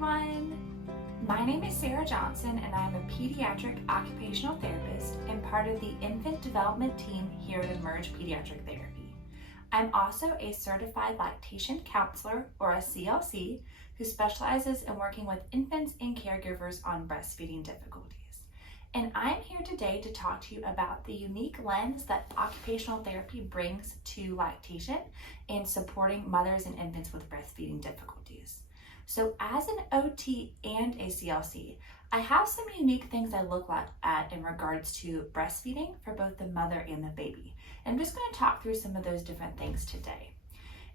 everyone! My name is Sarah Johnson and I'm a pediatric occupational therapist and part of the infant development team here at Emerge Pediatric Therapy. I'm also a certified lactation counselor, or a CLC, who specializes in working with infants and caregivers on breastfeeding difficulties. And I'm here today to talk to you about the unique lens that occupational therapy brings to lactation and supporting mothers and infants with breastfeeding difficulties. So as an OT and a CLC, I have some unique things I look at in regards to breastfeeding for both the mother and the baby. And I'm just going to talk through some of those different things today.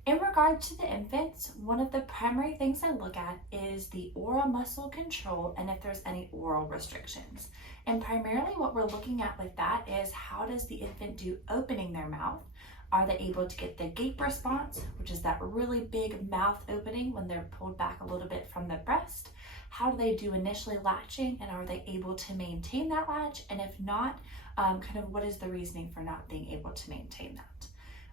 In regard to the infants, one of the primary things I look at is the oral muscle control and if there's any oral restrictions. And primarily what we're looking at with that is how does the infant do opening their mouth? Are they able to get the gape response, which is that really big mouth opening when they're pulled back a little bit from the breast? How do they do initially latching, and are they able to maintain that latch? And if not, kind of what is the reasoning for not being able to maintain that?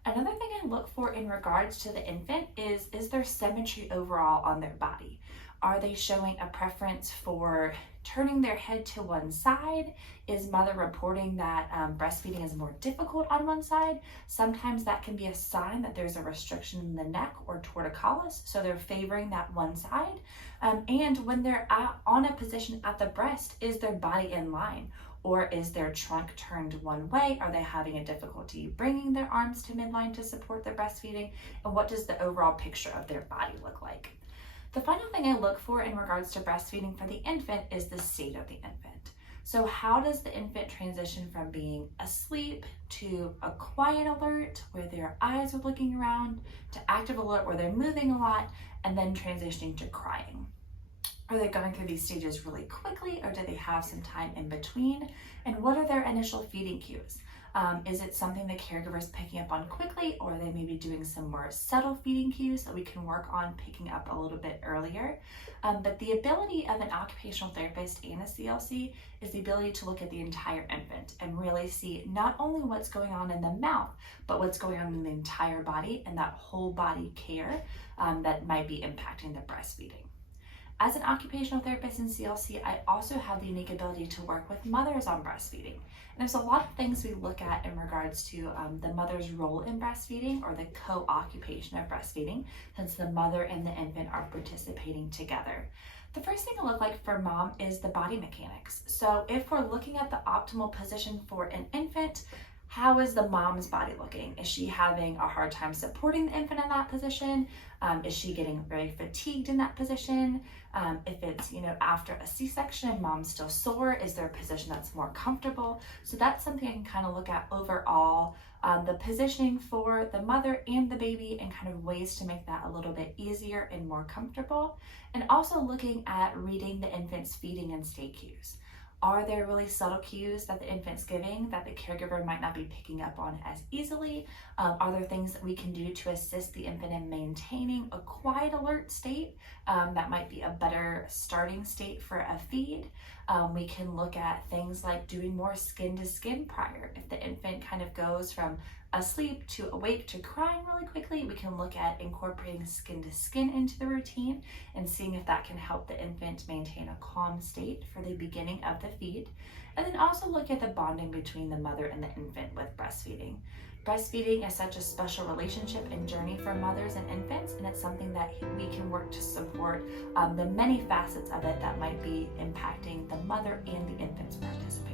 Another thing I look for in regards to the infant is there symmetry overall on their body? Are they showing a preference for turning their head to one side? Is mother reporting that breastfeeding is more difficult on one side? Sometimes that can be a sign that there's a restriction in the neck or torticollis, so they're favoring that one side. And when they're on a position at the breast, is their body in line? Or is their trunk turned one way? Are they having a difficulty bringing their arms to midline to support their breastfeeding? And what does the overall picture of their body look like? The final thing I look for in regards to breastfeeding for the infant is the state of the infant. So how does the infant transition from being asleep to a quiet alert where their eyes are looking around, to active alert where they're moving a lot, and then transitioning to crying? Are they going through these stages really quickly, or do they have some time in between? And what are their initial feeding cues? Is it something the caregiver is picking up on quickly, or are they maybe doing some more subtle feeding cues that we can work on picking up a little bit earlier? But the ability of an occupational therapist and a CLC is the ability to look at the entire infant and really see not only what's going on in the mouth, but what's going on in the entire body and that whole body care that might be impacting the breastfeeding. As an occupational therapist in CLC, I also have the unique ability to work with mothers on breastfeeding. And there's a lot of things we look at in regards to the mother's role in breastfeeding, or the co-occupation of breastfeeding, since the mother and the infant are participating together. The first thing to look like for mom is the body mechanics. So if we're looking at the optimal position for an infant, how is the mom's body looking? Is she having a hard time supporting the infant in that position? Is she getting very fatigued in that position? If it's, after a C-section and mom's still sore, is there a position that's more comfortable? So that's something I can kind of look at overall, the positioning for the mother and the baby, and kind of ways to make that a little bit easier and more comfortable. And also looking at reading the infant's feeding and stay cues. Are there really subtle cues that the infant's giving that the caregiver might not be picking up on as easily? Are there things that we can do to assist the infant in maintaining a quiet alert state? That might be a better starting state for a feed. We can look at things like doing more skin to skin prior. If the infant kind of goes from asleep to awake to crying really quickly, we can look at incorporating skin to skin into the routine and seeing if that can help the infant maintain a calm state for the beginning of the feed. And then also look at the bonding between the mother and the infant with breastfeeding. Breastfeeding is such a special relationship and journey for mothers and infants, and it's something that we can work to support the many facets of it that might be impacting the mother and the infant's participation.